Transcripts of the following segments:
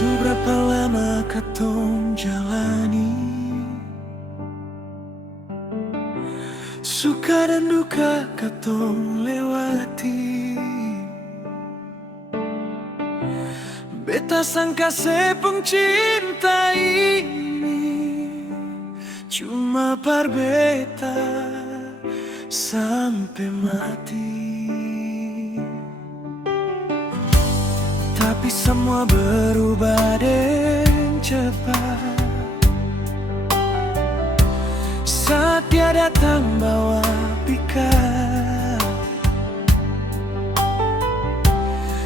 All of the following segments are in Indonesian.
Seberapa lama katong jalani suka dan duka katong lewati. Beta sangka sepung cinta ini cuma par beta sampai mati. Tapi semua berubah dengan cepat saat dia datang bawa pikat.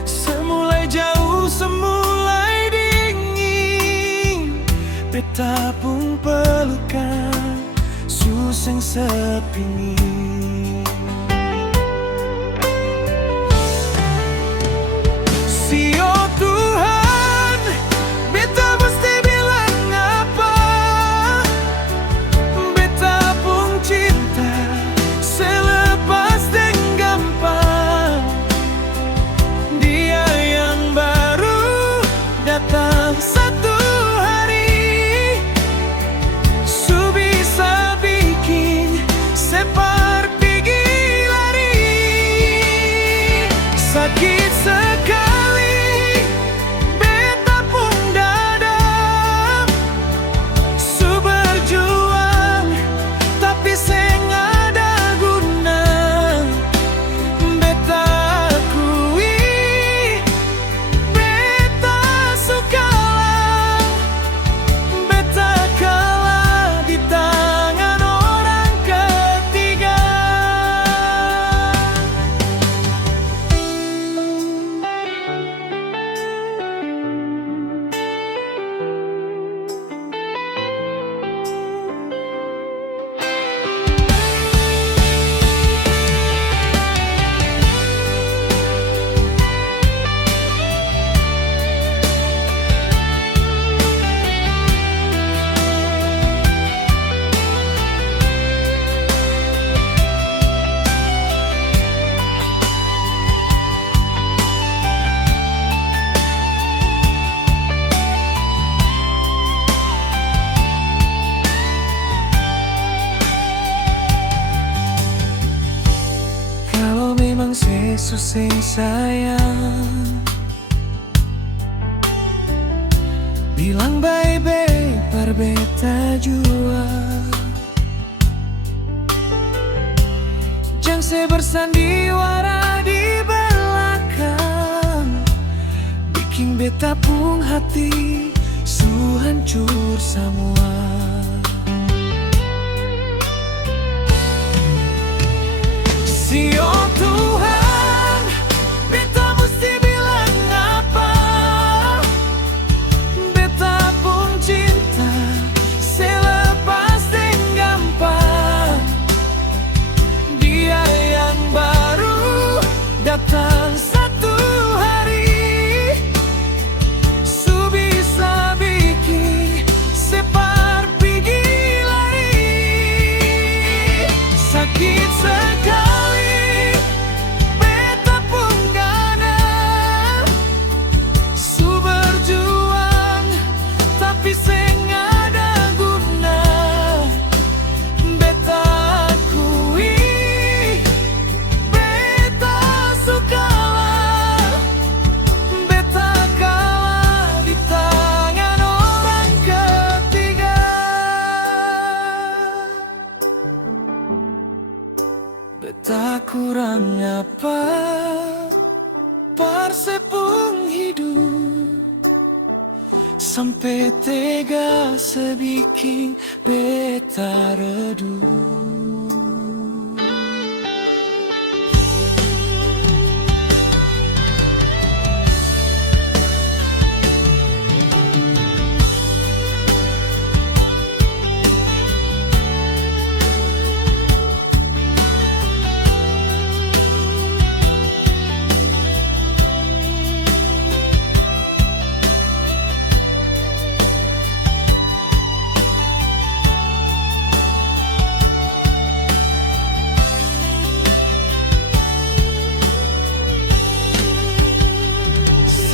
Semulai jauh, semulai dingin, beta pun pelukan suseng sepingin. Sio Tuhan, beta mesti bilang apa? Beta pun cinta selepas dan gampang. Dia yang baru datang satu hari, su bisa bikin separ pergi lari. Sakit sekali beta pun dadam, su berjuang tapi seng ada guna. Beta akui beta sukalah, beta kalah di tangan orang ketiga. Kalau memang sesusah sayang, bilang bye-bye par beta jua. Jang se bersandiwara di belakang, bikin beta pun hati su hancur semua. Sio Tuhan, beta mesti bilang apa? Beta pun cinta selepas dan gampang. Dia yang baru datang satu hari, su bisa bikin separ pergi lari. Sakit sekali beta pun gadam, su berjuang tapi seng ada guna. Beta akui beta sukalah, beta kalah di tangan orang ketiga. Beta kurang apa par sepung hidup, sampai tega sebikin beta redup.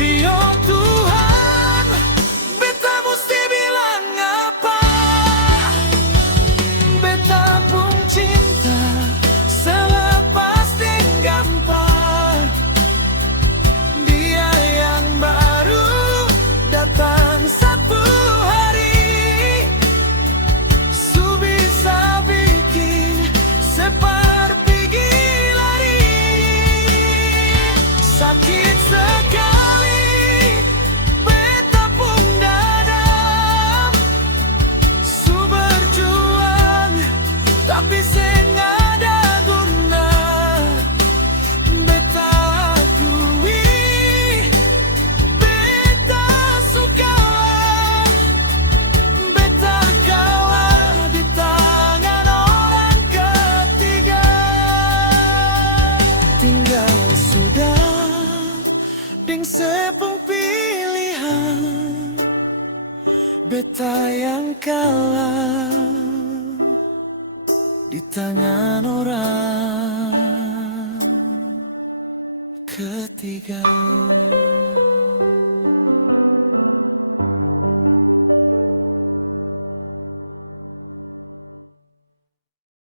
Sio Tuhan, Beta yang kalah di tangan orang ketiga.